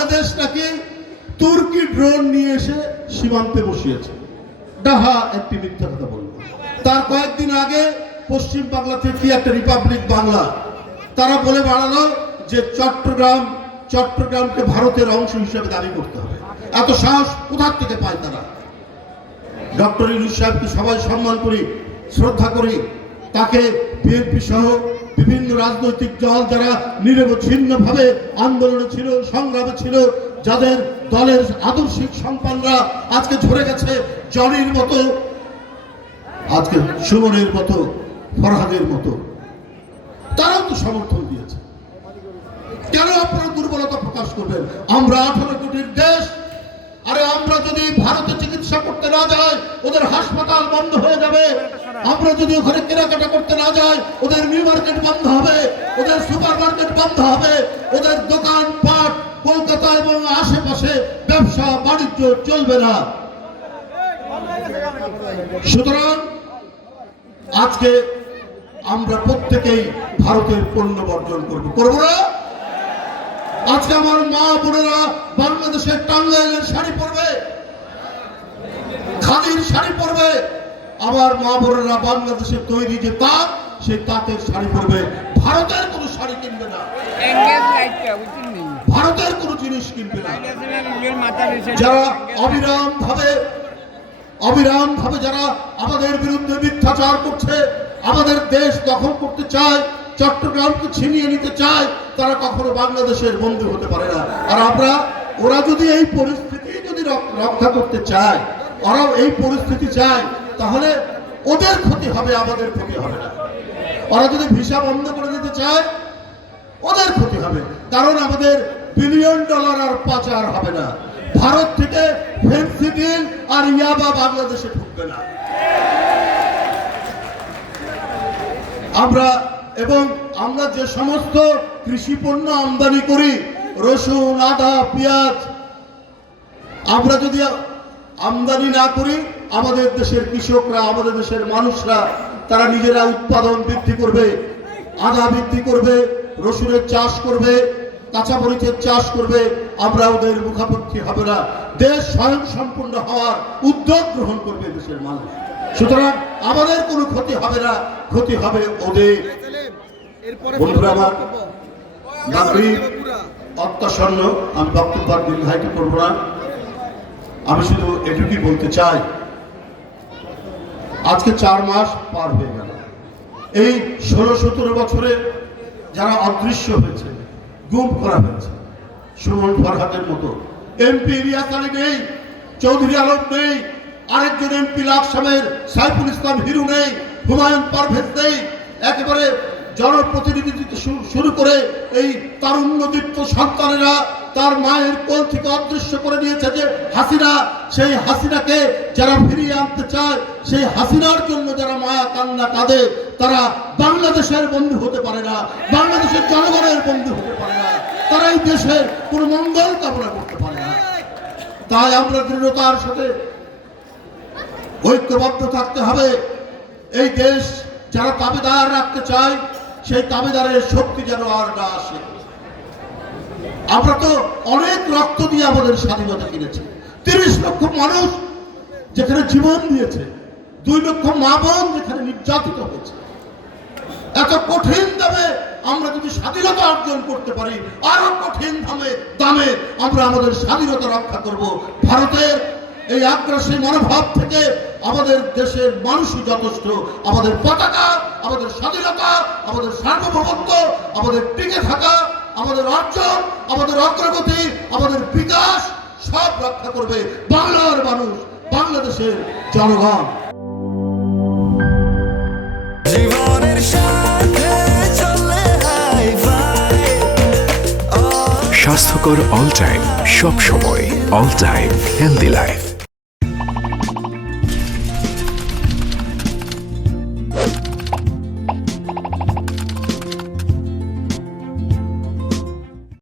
বাংলাদেশ নাকি তুর্কি ড্রোন নিয়ে এসে সীমান্তে বসিয়েছে। ডাহা একটি মিথ্যা কথা বলল। তার কয়েকদিন আগে পশ্চিম বাংলাতে কি একটা রিপাবলিক বাংলা, তারা বলে বাড়ালো যে চট্টগ্রামকে ভারতের অংশ হিসেবে দাবি করতে হবে। এত সাহস কোথা থেকে পায় তারা? ডক্টর ইউনূস সাহেবকে সবাই সম্মান করি, শ্রদ্ধা করি। তাকে বিএনপি সহ বিভিন্ন রাজনৈতিক দল যারা নিরবচ্ছিন্নভাবে আন্দোলনে ছিল, সংগ্রামে ছিল, যাদের দলের আদর্শিক সম্পানরা আজকে ঝরে গেছে, জনির মতো, আজকে সুমনের মতো, ফরহাদের মতো, তারাও তো সমর্থন দিয়েছে। কেন আপনারা দুর্বলতা প্রকাশ করবেন? আমরা 18 কোটির দেশ। আরে আমরা যদি ভারতে চিকিৎসা করতে না যাই, ওদের হাসপাতাল বন্ধ হয়ে যাবে। আমরা যদি ওখানে কেনাকাটা করতে না যাই, ওদের নিউ মার্কেট বন্ধ হবে, ওদের সুপার মার্কেট বন্ধ হবে, ওদের দোকানপাট কলকাতা এবং আশেপাশে ব্যবসা বাণিজ্য চলবে না। সুতরাং আজকে আমরা প্রত্যেকেই ভারতের পণ্য বর্জন করব না? আজকে আমার মা বোনেরা বাংলাদেশের টাঙ্গাইলের শাড়ি পরবে, খাদির শাড়ি পরবে। আমার মা বোনেরা বাংলাদেশের তৈরি যে তাঁত, সেই তাঁতের শাড়ি পরবে। ভারতের কোনো শাড়ি কিনবে না, ভারতের কোনো জিনিস কিনবে না। যারা অবিরাম ভাবে যারা আমাদের বিরুদ্ধে মিথ্যাচার করছে, আমাদের দেশ দখল করতে চায়, চট্টগ্রামকে ছিনিয়ে নিতে চায়, তারা কখনো বাংলাদেশের বন্ধু হতে পারে না। আর ওরা যদি এই পরিস্থিতি যদি রক্ষা করতে চায়, ওরা এই পরিস্থিতি চায়, তাহলে ওদের ক্ষতি হবে, আমাদের ক্ষতি হবে না। ওরা যদি ভিসা বন্ধ করে দিতে চায়, ওদের ক্ষতি হবে। কারণ আমাদের বিলিয়ন ডলার আর পাচার হবে না। ভারত থেকে ফেন্সিডিল আর ইয়াবা বাংলাদেশে ঢুকবে না। আমরা যে সমস্ত কৃষি পণ্য আমদানি করি, রসুন, আদা, পেঁয়াজ, আমরা যদি আমদানি না করি, আমাদের দেশের কৃষকরা, আমাদের দেশের মানুষরা তারা নিজেরা উৎপাদন বৃদ্ধি করবে, আদা বৃদ্ধি করবে, রসুনের চাষ করবে, কাঁচা মরিচের চাষ করবে। আমরা ওদের মুখাপেক্ষী হবে না। দেশ স্বয়ং সম্পূর্ণ হওয়ার উদ্যোগ গ্রহণ করবে দেশের মানুষ। সুতরাং আমাদের কোনো ক্ষতি হবে না, ক্ষতি হবে ওদের। বন্ধুরা আমার, অত্যাসন্ন, আমি বক্তব্য দীর্ঘায়িত করবো না। আমি শুধু এটুকুই বলতে চাই, আজকে 4 মাস পার হয়ে গেল। এই 16-17 বছরে যারা অদৃশ্য হয়েছে, গুম করা হয়েছে, সুমন, ফরহাদের মতো এমপি ইলিয়াস আলী নেই, চৌধুরী আলম নেই, আরেকজন এমপি লাকসামের সাইফুল ইসলাম হিরু নেই, হুমায়ুন পারভেজ নেই, একেবারে জনপ্রতিনিধি থেকে শুরু করে এই তারুণ্যদীপ্ত সন্তানেরা তার মায়ের কোল থেকে অদৃশ্য করে দিয়েছে যে হাসিনা। সেই হাসিনাকে যারা ফিরিয়ে আনতে চায়, সেই হাসিনার জন্য যারা মায়া কান্না কাঁদে, তারা বাংলাদেশের বন্ধু হতে পারে না, বাংলাদেশের জনগণের বন্ধু হতে পারে না, তারা এই দেশের কোনো মঙ্গল কামনা করতে পারে না। তাই আমরা দৃঢ়তার সাথে ঐক্যবদ্ধ থাকতে হবে। এই দেশ যারা দাবিদার রাখতে চায়, সেই দাবিদারের শক্তি যেন আর না আসে। আমরা তো অনেক রক্ত দিয়ে আমাদের স্বাধীনতা কিনেছি। 30 লক্ষ মানুষ যেখানে জীবন দিয়েছে, 2 লক্ষ মা বোন যেখানে নির্যাতিত হয়েছে। এত কঠিন দামে আমরা যদি স্বাধীনতা অর্জন করতে পারি, আরো কঠিন দামে আমরা আমাদের স্বাধীনতা রক্ষা করব। ভারতের এই আগ্রাসী মনোভাব থেকে আমাদের দেশের মানুষই যথেষ্ট। আমাদের পতাকা, আমাদের স্বাধীনতা, আমাদের সার্বভৌমত্ব, আমাদের টিকে থাকা, আমাদের অর্জন, আমাদের অগ্রগতি, আমাদের বিকাশ সব রক্ষা করবে বাংলার মানুষ, বাংলাদেশের জনগণ। স্বাস্থ্যকর অল টাইম, সব সময় অল টাইম হেলদি লাইফ।